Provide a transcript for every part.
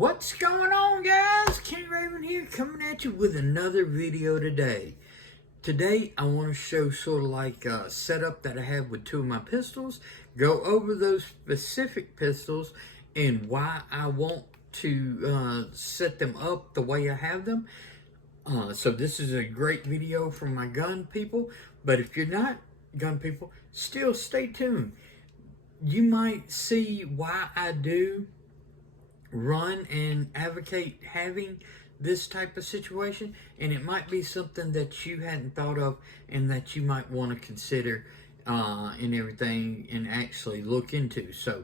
What's going on, guys? Kenny Raven here, coming at you with another video today. Today I want to show sort of like a setup that I have with two of my pistols, go over those specific pistols and why I want to set them up the way I have them. So this is a great video for my gun people, but if you're not gun people, still stay tuned. You might see why I do run and advocate having this type of situation, and it might be something that you hadn't thought of and that you might want to consider and everything and actually look into. So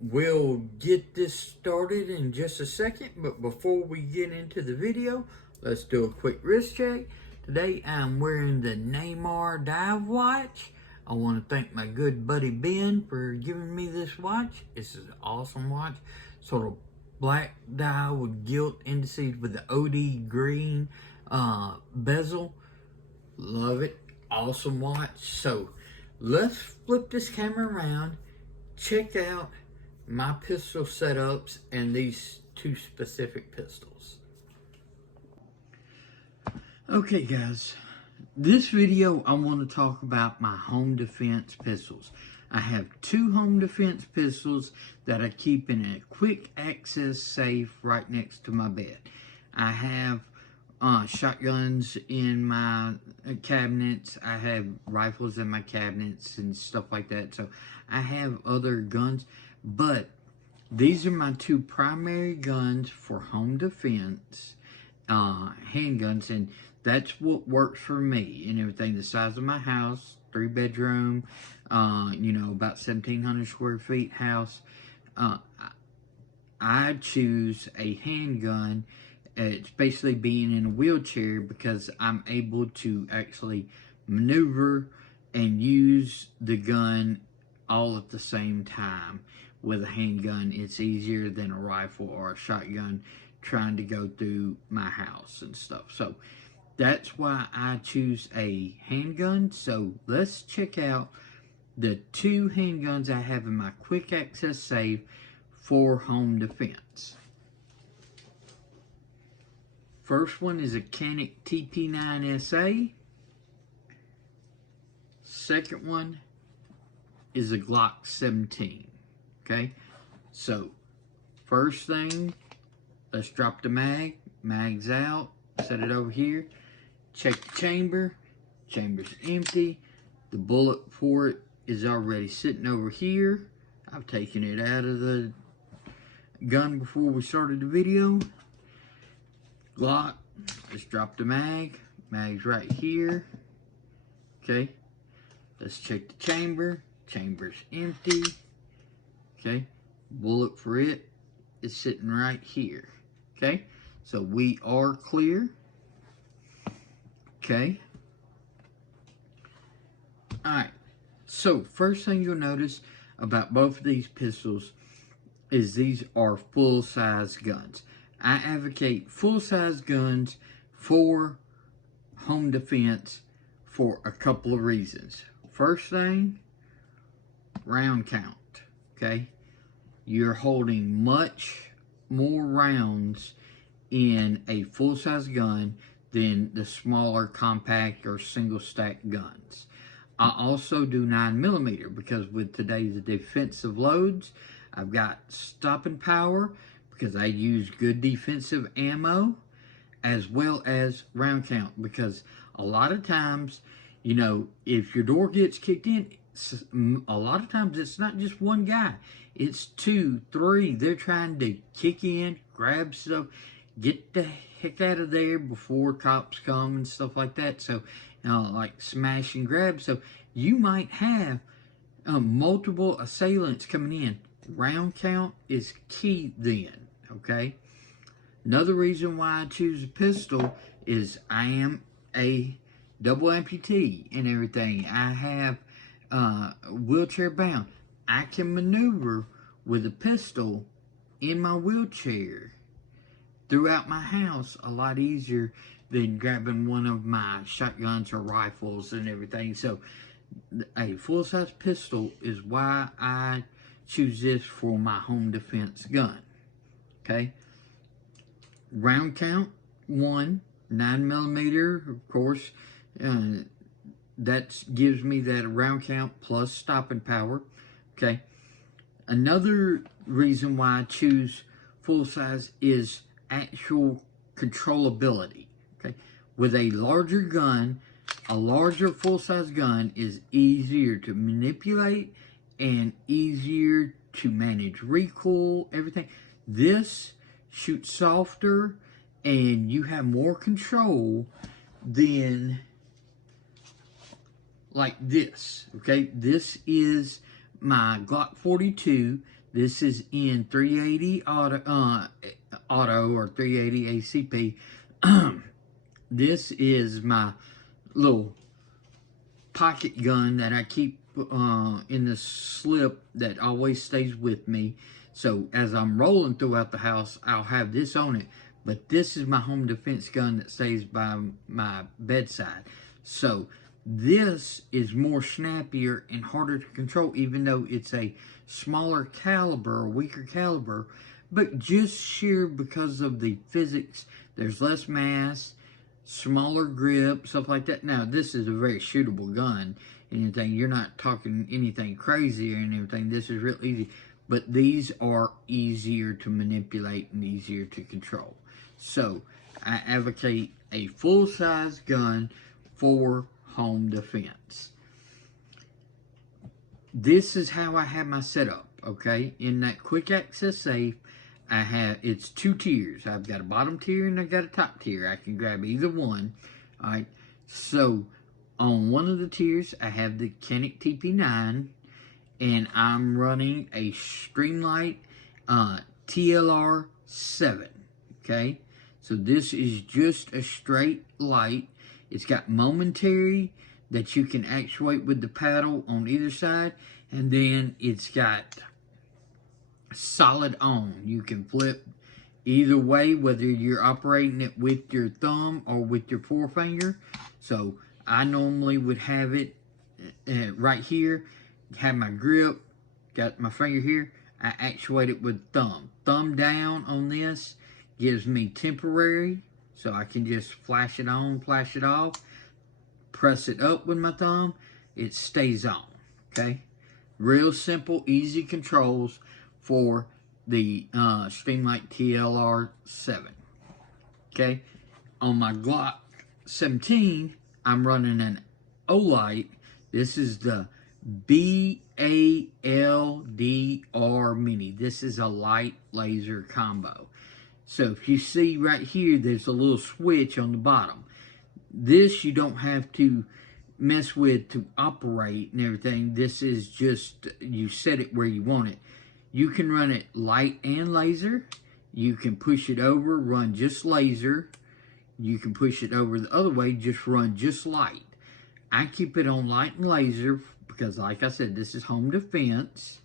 we'll get this started in just a second, but before we get into the video, let's do a quick wrist check. Today I'm wearing the Neymar dive watch. I want to thank my good buddy Ben for giving me this watch. This is an awesome watch. Sort of black dial with gilt indices with the OD green bezel. Love it. Awesome watch. So let's flip this camera around. Check out my pistol setups and these two specific pistols. Okay, guys. This video, I want to talk about my home defense pistols. I have two home defense pistols that I keep in a quick access safe right next to my bed. I have shotguns in my cabinets. I have rifles in my cabinets and stuff like that. So I have other guns, but these are my two primary guns for home defense, handguns, and that's what works for me and everything. The size of my house, 3-bedroom, about 1,700 square feet house. I choose a handgun. It's basically being in a wheelchair because I'm able to actually maneuver and use the gun all at the same time. With a handgun, it's easier than a rifle or a shotgun trying to go through my house and stuff. So that's why I choose a handgun. So let's check out the two handguns I have in my quick access safe for home defense. First one is a Canik TP9 SA. Second one is a Glock 17. Okay, so first thing, let's drop the mag's out, set it over here, check the chamber, chamber's empty, the bullet for it is already sitting over here. I've taken it out of the gun before we started the video. Glock, let's drop the mag's right here. Okay, let's check the chamber's empty. Okay, bullet for it is sitting right here. Okay, so we are clear. Okay. Alright, so first thing you'll notice about both of these pistols is these are full-size guns. I advocate full-size guns for home defense for a couple of reasons. First thing, round count. Okay, you're holding much more rounds in a full-size gun than the smaller compact or single stack guns. I also do 9mm because with today's defensive loads, I've got stopping power because I use good defensive ammo, as well as round count, because a lot of times, if your door gets kicked in, a lot of times it's not just one guy, it's 2, 3. They're trying to kick in, grab stuff, get the heck out of there before cops come and stuff like that. So like smash and grab. So you might have multiple assailants coming in. Round count is key then. Okay, another reason why I choose a pistol is I am a double amputee and everything. I have wheelchair bound. I can maneuver with a pistol in my wheelchair throughout my house a lot easier than grabbing one of my shotguns or rifles and everything. So a full-size pistol is why I choose this for my home defense gun. Okay. Round count, 1, 9mm, of course. That gives me that round count plus stopping power. Okay. Another reason why I choose full size is actual controllability. Okay. With a larger gun, a larger full size gun is easier to manipulate and easier to manage recoil, everything. This shoots softer and you have more control than like this. Okay, this is my Glock 42. This is in 380 auto or 380 ACP. This is my little pocket gun that I keep in the slip that always stays with me. So as I'm rolling throughout the house, I'll have this on it. But this is my home defense gun that stays by my bedside. So this is more snappier and harder to control, even though it's a smaller caliber, weaker caliber. But just sheer because of the physics, there's less mass, smaller grip, stuff like that. Now, this is a very shootable gun. Anything, you're not talking anything crazy or anything. This is real easy. But these are easier to manipulate and easier to control. So, I advocate a full-size gun for home defense. This is how I have my setup, okay? In that quick access safe, it's 2 tiers. I've got a bottom tier and I've got a top tier. I can grab either one. All right. So on one of the tiers, I have the Canik TP9, and I'm running a Streamlight TLR-7. Okay. So this is just a straight light. It's got momentary that you can actuate with the paddle on either side, and then it's got solid on. You can flip either way, whether you're operating it with your thumb or with your forefinger. So I normally would have it right here, have my grip, got my finger here. I actuate it with thumb. Thumb down on this gives me temporary, so I can just flash it on, flash it off, press it up with my thumb, it stays on. Okay, real simple, easy controls for the Streamlight TLR-7. Okay, on my Glock 17, I'm running an Olight. This is the BALDR Mini. This is a light laser combo. So if you see right here, there's a little switch on the bottom. This you don't have to mess with to operate and everything. This is just, you set it where you want it. You can run it light and laser. You can push it over, run just laser. You can push it over the other way, just run just light. I keep it on light and laser because, like I said, this is home defense.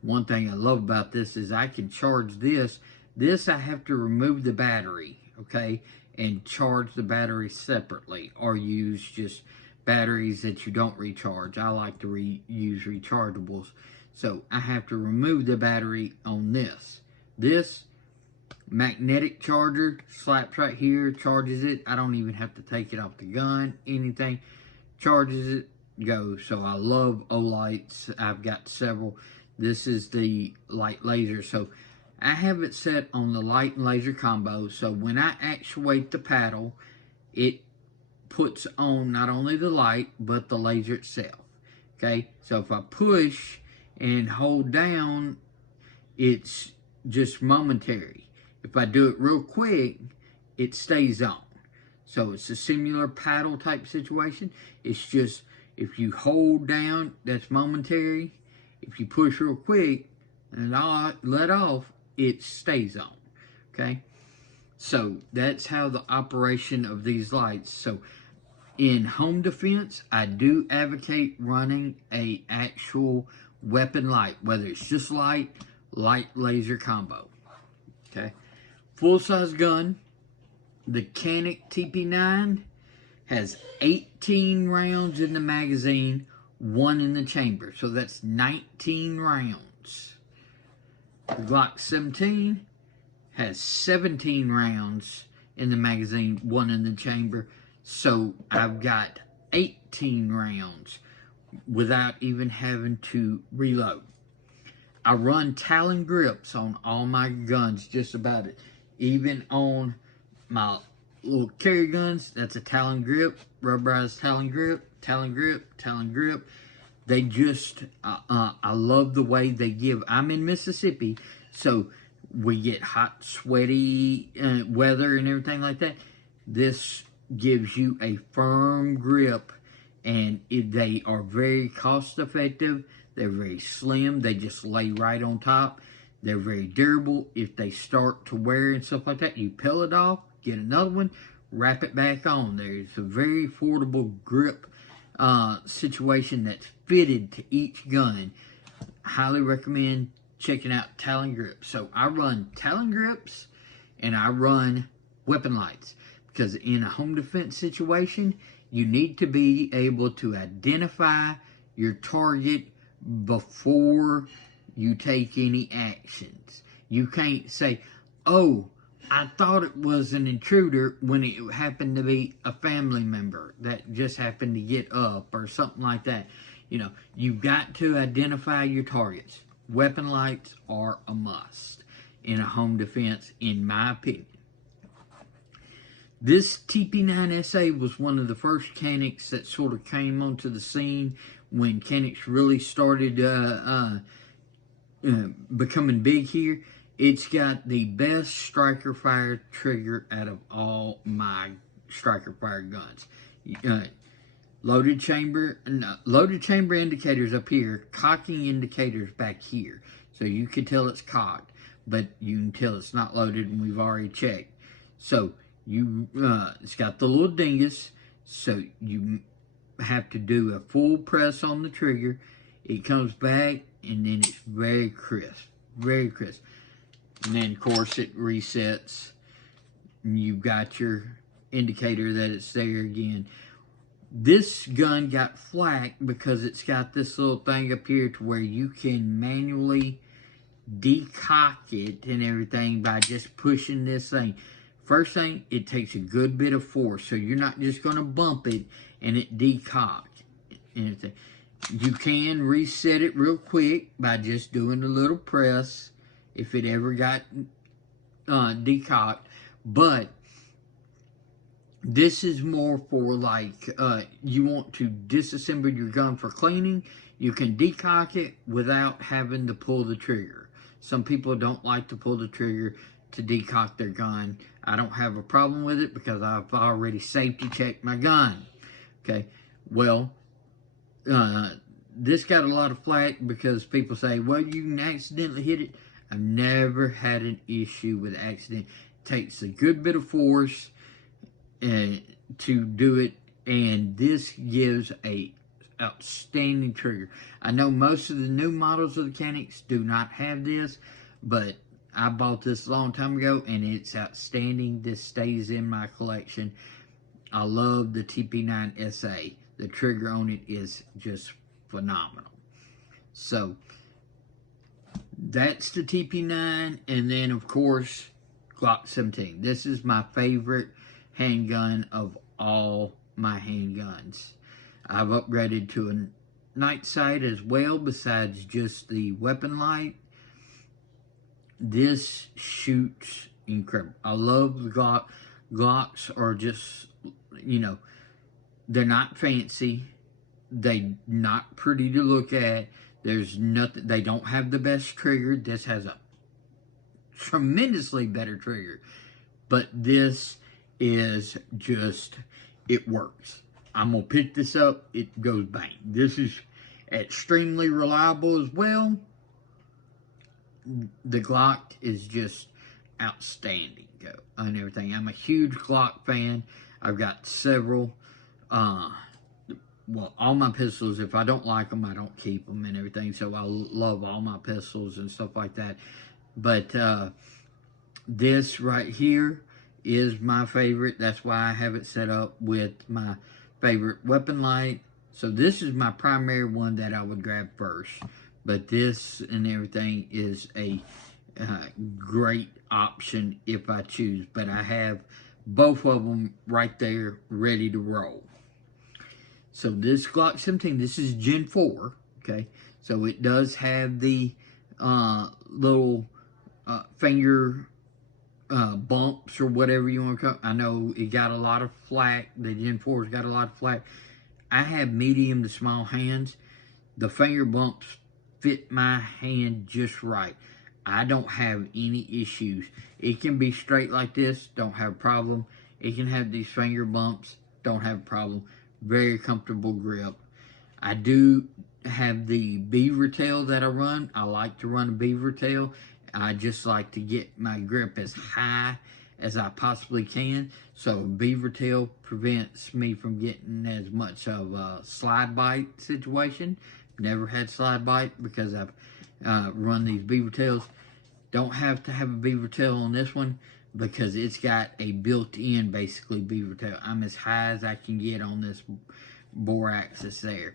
One thing I love about this is I can charge this. This I have to remove the battery, okay, and charge the battery separately, or use just batteries that you don't recharge. I like to use rechargeables. So I have to remove the battery on this. This magnetic charger slaps right here, charges it. I don't even have to take it off the gun, anything. Charges it, goes. So I love Olights. I've got several. This is the light laser. So I have it set on the light and laser combo. So when I actuate the paddle, it puts on not only the light, but the laser itself. Okay, so if I push and hold down, it's just momentary. If I do it real quick, it stays on. So it's a similar paddle type situation. It's just, if you hold down, that's momentary. If you push real quick and let off, it stays on. Okay, so that's how the operation of these lights. So in home defense, I do advocate running a actual weapon light, whether it's just light laser combo. Okay, full size gun. The Canik TP9 has 18 rounds in the magazine, 1 in the chamber, so that's 19 rounds. The Glock 17 has 17 rounds in the magazine, 1 in the chamber. So I've got 18 rounds without even having to reload. I run Talon grips on all my guns, just about it. Even on my little carry guns, that's a Talon grip, rubberized Talon grip, Talon grip, Talon grip. They just, I love the way they give. I'm in Mississippi, so we get hot, sweaty weather and everything like that. This gives you a firm grip, and they are very cost effective. They're very slim. They just lay right on top. They're very durable. If they start to wear and stuff like that, you peel it off, get another one, wrap it back on. There's a very affordable grip situation that's fitted to each gun. Highly recommend checking out Talon grips. So I run Talon grips and I run weapon lights, because in a home defense situation, you need to be able to identify your target before you take any actions. You can't say, oh, I thought it was an intruder, when it happened to be a family member that just happened to get up or something like that. You know, you've got to identify your targets. Weapon lights are a must in a home defense, in my opinion. This Tp9 SA was one of the first Caniks that sort of came onto the scene when Caniks really started becoming big here. It's got the best striker fire trigger out of all my striker fire guns. Loaded chamber indicators up here, cocking indicators back here. So you can tell it's cocked, but you can tell it's not loaded, and we've already checked. So it's got the little dingus, so you have to do a full press on the trigger. It comes back, and then it's very crisp, very crisp. And then, of course, it resets, and you've got your indicator that it's there again. This gun got flack because it's got this little thing up here to where you can manually decock it and everything by just pushing this thing. First thing, it takes a good bit of force, so you're not just going to bump it and it decock. You can reset it real quick by just doing a little press if it ever got decocked. But this is more for like, you want to disassemble your gun for cleaning. You can decock it without having to pull the trigger. Some people don't like to pull the trigger to decock their gun. I don't have a problem with it because I've already safety checked my gun. Okay, well, this got a lot of flack because people say, well, you can accidentally hit it. I've never had an issue with accident. It takes a good bit of force to do it, and this gives a outstanding trigger. I know most of the new models of the Caniks do not have this, but I bought this a long time ago, and it's outstanding. This stays in my collection. I love the Tp9 SA. The trigger on it is just phenomenal. So that's the TP9, and then of course Glock 17. This is my favorite handgun of all my handguns. I've upgraded to a night sight as well, besides just the weapon light. This shoots incredible. I love the Glock. Glocks are just, you know, they're not fancy. They're not pretty to look at. There's nothing, they don't have the best trigger. This has a tremendously better trigger. But this is just, it works. I'm going to pick this up, it goes bang. This is extremely reliable as well. The Glock is just outstanding and everything. I'm a huge Glock fan. I've got several. Well, all my pistols, if I don't like them, I don't keep them and everything. So I love all my pistols and stuff like that. But this right here is my favorite. That's why I have it set up with my favorite weapon light. So this is my primary one that I would grab first. But this and everything is a great option if I choose. But I have both of them right there ready to roll. So this Glock 17, this is Gen 4, okay? So it does have the little finger bumps or whatever you want to call it. I know it got a lot of flack. The Gen 4's got a lot of flack. I have medium to small hands. The finger bumps fit my hand just right. I don't have any issues. It can be straight like this, don't have a problem. It can have these finger bumps, don't have a problem. Very comfortable grip. I do have the beaver tail that I run. I like to run a beaver tail. I just like to get my grip as high as I possibly can. So beaver tail prevents me from getting as much of a slide bite situation. Never had slide bite because I've run these beaver tails. Don't have to have a beaver tail on this one because it's got a built-in basically beaver tail. I'm as high as I can get on this bore axis there.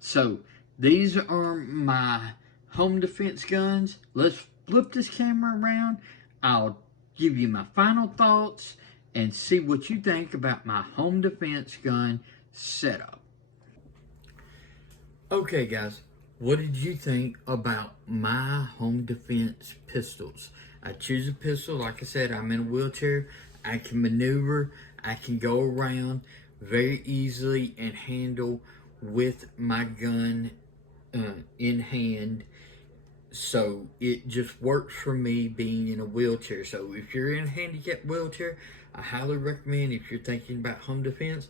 So these are my home defense guns. Let's flip this camera around. I'll give you my final thoughts and see what you think about my home defense gun setup. Okay guys, what did you think about my home defense pistols? I choose a pistol, like I said, I'm in a wheelchair. I can maneuver, I can go around very easily and handle with my gun in hand. So it just works for me being in a wheelchair. So if you're in a handicapped wheelchair, I highly recommend, if you're thinking about home defense,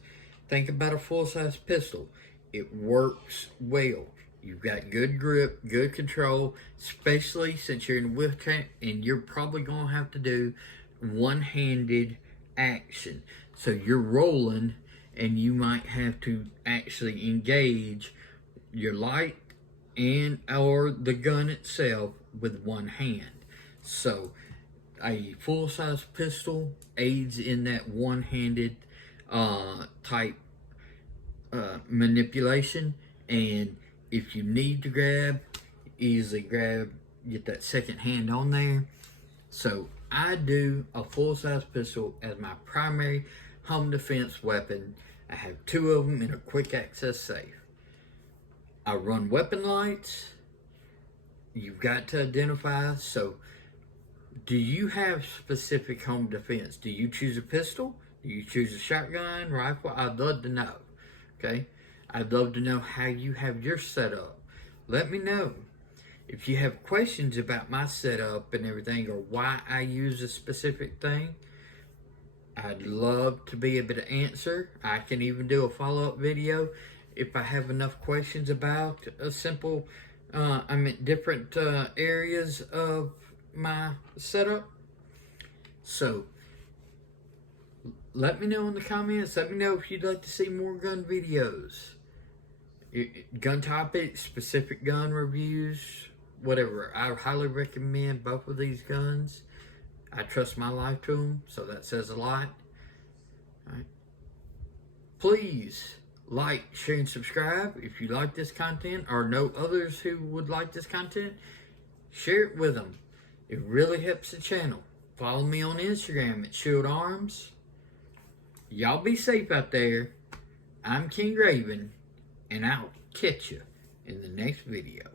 think about a full-size pistol. It works well. You've got good grip, good control, especially since you're in a wheelchair and you're probably going to have to do one-handed action. So you're rolling and you might have to actually engage your light and or the gun itself with one hand. So a full-size pistol aids in that one-handed type manipulation, and if you need to grab, easily grab, get that second hand on there. So I do a full-size pistol as my primary home defense weapon. I have two of them in a quick access safe. I run weapon lights. You've got to identify. So do you have specific home defense? Do you choose a pistol? Do you choose a shotgun, rifle? I'd love to know. Okay? I'd love to know how you have your setup. Let me know. If you have questions about my setup and everything, or why I use a specific thing, I'd love to be able to answer. I can even do a follow-up video if I have enough questions about a simple, different areas of my setup. So let me know in the comments. Let me know if you'd like to see more gun videos, gun topics, specific gun reviews, whatever. I highly recommend both of these guns. I trust my life to them, so that says a lot. All right. Please like, share, and subscribe if you like this content or know others who would like this content. Share it with them. It really helps the channel. Follow me on Instagram at Shield Arms. Y'all be safe out there. I'm King Raven, and I'll catch you in the next video.